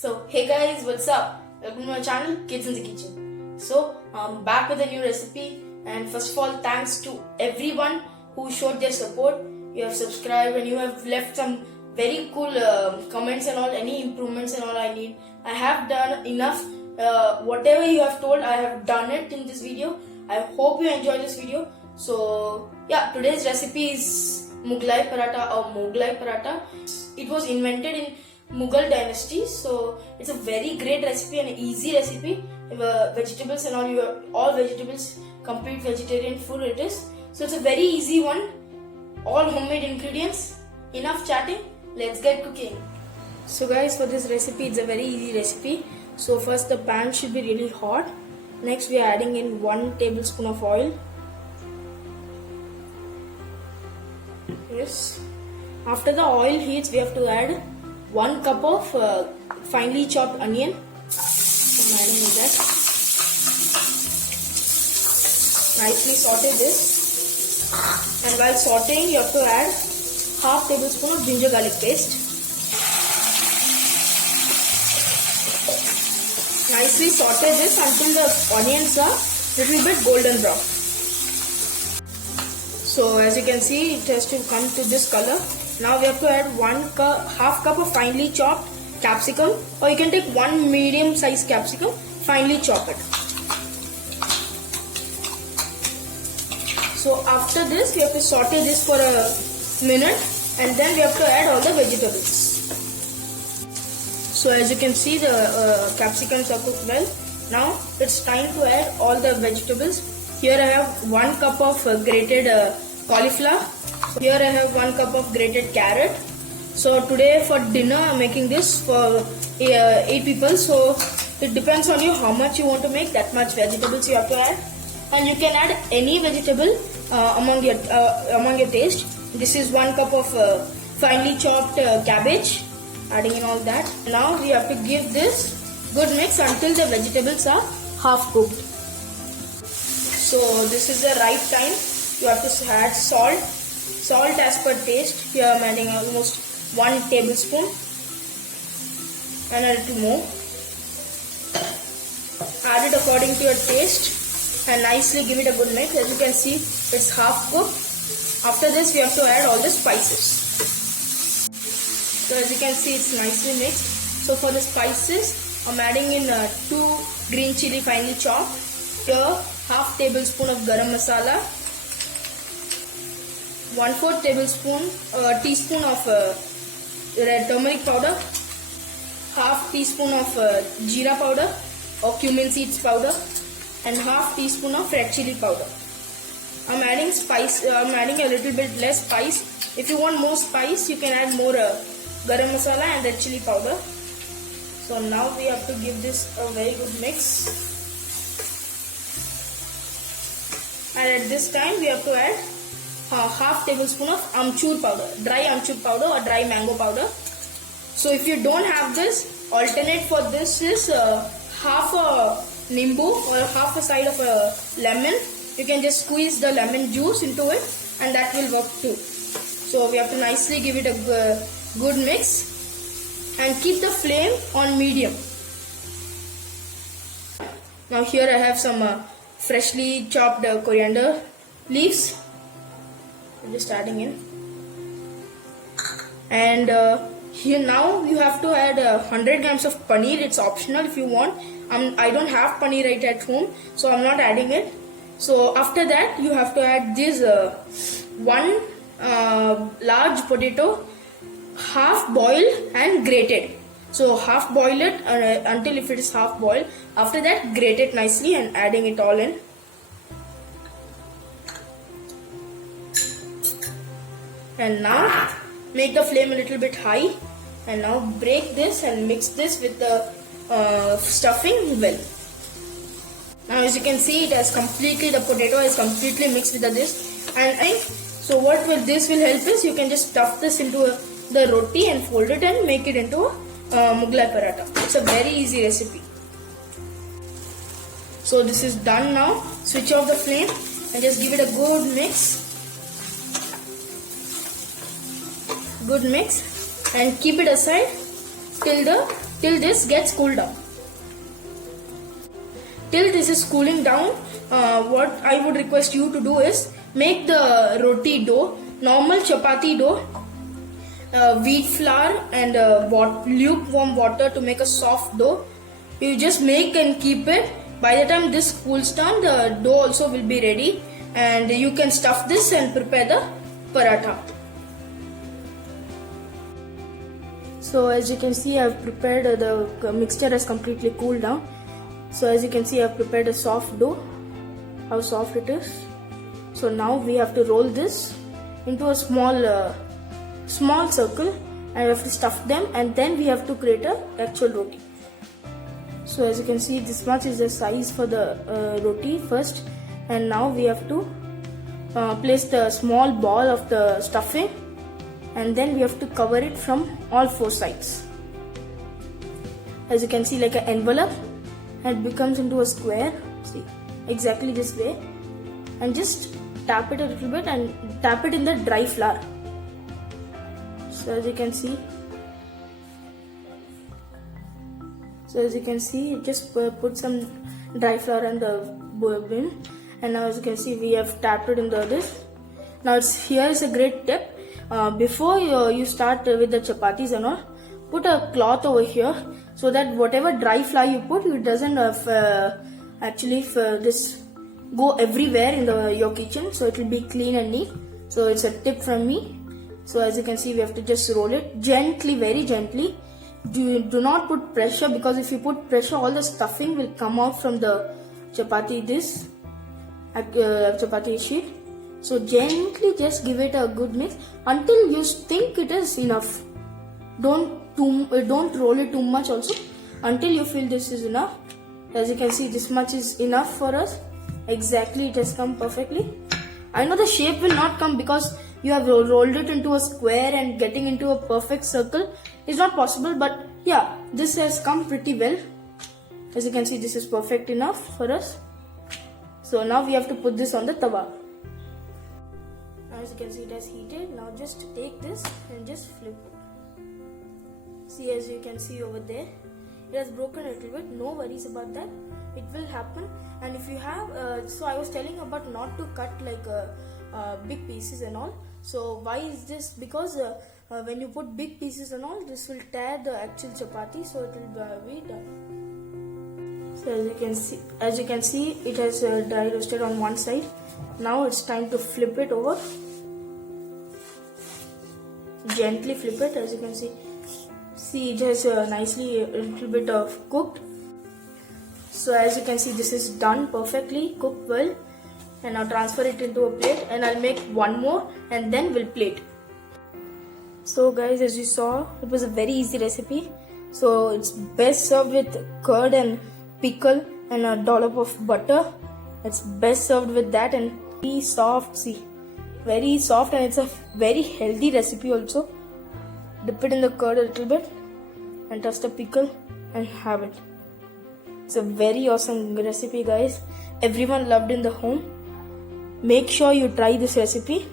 So hey guys, what's up? Welcome to my channel Kids in the Kitchen. So I'm back with a new recipe, and first of all thanks to everyone who showed their support. You have subscribed and you have left some very cool comments and all, any improvements and all I need. I have done enough. Whatever you have told, I have done it in this video. I hope you enjoy this video. So yeah, today's recipe is Mughlai paratha or Mughlai paratha. It was invented in Mughal dynasty, so it's a very great recipe and an easy recipe. Vegetables and all, you have all vegetables, complete vegetarian food it is. So it's a very easy one, all homemade ingredients. Enough chatting, let's get cooking. So guys, for this recipe, it's a very easy recipe. So first the pan should be really hot. Next we are adding in 1 tablespoon of oil. Yes. After the oil heats, we have to add 1 cup of finely chopped onion. I'm adding that. Nicely saute this. And while sauteing, you have to add half tablespoon of ginger garlic paste. Nicely saute this until the onions are little bit golden brown. So as you can see, it has to come to this color. Now we have to add half cup of finely chopped capsicum, or you can take 1 medium sized capsicum, finely chop it. So after this, we have to saute this for a minute, and then we have to add all the vegetables. So as you can see, the capsicums are cooked well. Now it's time to add all the vegetables. Here I have 1 cup of grated cauliflower. Here I have 1 cup of grated carrot. So today for dinner I'm making this for 8 people. So it depends on you how much you want to make, that much vegetables you have to add. And you can add any vegetable among your taste. This is 1 cup of finely chopped cabbage. Adding in all that. Now we have to give this good mix until the vegetables are half cooked. So this is the right time. You have to add salt. Salt as per taste. Here I am adding almost 1 tablespoon and a little more. Add it according to your taste and nicely give it a good mix. As you can see, it's half cooked. After this, we have to add all the spices. So as you can see, it's nicely mixed. So for the spices, I'm adding in 2 green chili finely chopped. Here, half tablespoon of garam masala. 1/4 teaspoon of red turmeric powder, half teaspoon of jeera powder or cumin seeds powder, and half teaspoon of red chili powder. I'm adding spice. I'm adding a little bit less spice. If you want more spice, you can add more garam masala and red chili powder. So now we have to give this a very good mix. And at this time, we have to add half tablespoon of amchur powder, dry amchur powder or dry mango powder. So if you don't have this, alternate for this is half a nimbu or half a side of a lemon. You can just squeeze the lemon juice into it and that will work too. So we have to nicely give it a good mix and keep the flame on medium. Now here I have some freshly chopped coriander leaves. I'm just adding in, and here now you have to add 100 grams of paneer. It's optional if you want. I don't have paneer right at home, so I'm not adding it. So after that, you have to add this 1 large potato, half boiled and grated. So half boil it until if it is half boiled. After that, grate it nicely and adding it all in. And now make the flame a little bit high, and now break this and mix this with the stuffing well. Now as you can see, the potato is completely mixed with this. And so what this will help is, you can just stuff this into the roti and fold it and make it into a Mughlai paratha. It's a very easy recipe. So this is done now. Switch off the flame and just give it a good mix. And keep it aside till the till this gets cooled down. Till this is cooling down, what I would request you to do is make the roti dough, normal chapati dough, wheat flour and lukewarm water to make a soft dough. You just make and keep it. By the time this cools down, the dough also will be ready and you can stuff this and prepare the paratha. So as you can see, I have prepared the mixture has completely cooled down. So as you can see, I have prepared a soft dough. How soft it is. So now we have to roll this into a small circle and we have to stuff them, and then we have to create a actual roti. So as you can see, this much is the size for the roti first, and now we have to place the small ball of the stuffing, and then we have to cover it from all four sides. As you can see, like an envelope, and it becomes into a square. See, exactly this way, and just tap it a little bit and tap it in the dry flour. So as you can see, just put some dry flour in the bin, and now as you can see, we have tapped it in this. Now here is a great tip. Before you start with the chapatis and all, put a cloth over here so that whatever dry flour you put, it doesn't this go everywhere in your kitchen, so it will be clean and neat. So it's a tip from me. So as you can see, we have to just roll it gently, very gently. Do not put pressure, because if you put pressure, all the stuffing will come out from the chapati sheet. So gently just give it a good mix until you think it is enough. Don't roll it too much also, until you feel this is enough. As you can see, this much is enough for us. Exactly, it has come perfectly. I know the shape will not come because you have rolled it into a square, and getting into a perfect circle is not possible, but yeah, this has come pretty well. As you can see, this is perfect enough for us. So now we have to put this on the tawa. As you can see, it has heated. Now just take this and just flip it. See, as you can see over there, it has broken a little bit. No worries about that, it will happen. And if you have so I was telling about not to cut like big pieces and all. So why is this? Because when you put big pieces and all, this will tear the actual chapati, so it will be done. So as you can see, it has dry roasted on one side. Now it's time to flip it over. Gently flip it. As you can see, it has nicely a little bit of cooked. So as you can see, this is done perfectly, cooked well. And now transfer it into a plate, and I'll make one more and then we'll plate. So guys, as you saw, it was a very easy recipe. So it's best served with curd and pickle and a dollop of butter. It's best served with that, and very soft, see, very soft, and it's a very healthy recipe also. Dip it in the curd a little bit and toss the pickle and have it. It's a very awesome recipe, guys. Everyone loved in the home. Make sure you try this recipe.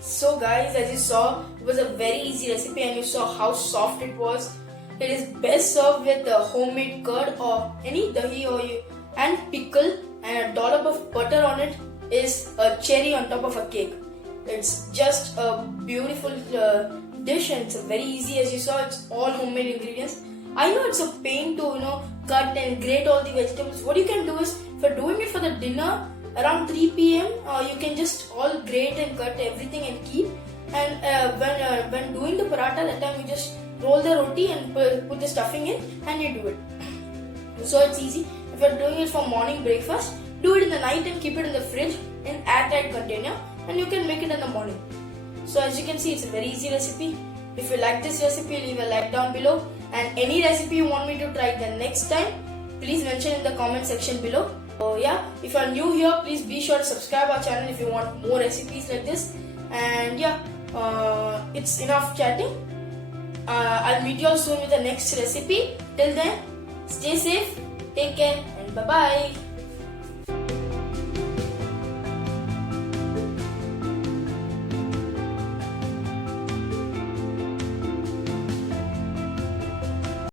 So guys, as you saw, it was a very easy recipe, and you saw how soft it was. It is best served with homemade curd or any dahi and pickle, and a dollop of butter on it is a cherry on top of a cake. It's just a beautiful dish, and it's very easy. As you saw, it's all homemade ingredients. I know it's a pain to cut and grate all the vegetables. What you can do is, if you're doing it for the dinner around 3 p.m, you can just all grate and cut everything and keep. And when doing the paratha, that time you just roll the roti and put the stuffing in, and you do it. So it's easy. If you're doing it for morning breakfast, do it in the night and keep it in the fridge in airtight container, and you can make it in the morning. So as you can see, it's a very easy recipe. If you like this recipe, leave a like down below. And any recipe you want me to try the next time, please mention in the comment section below. So yeah, if you are new here, please be sure to subscribe our channel if you want more recipes like this. And yeah, it's enough chatting. I'll meet you all soon with the next recipe. Till then, stay safe, take care, and bye bye.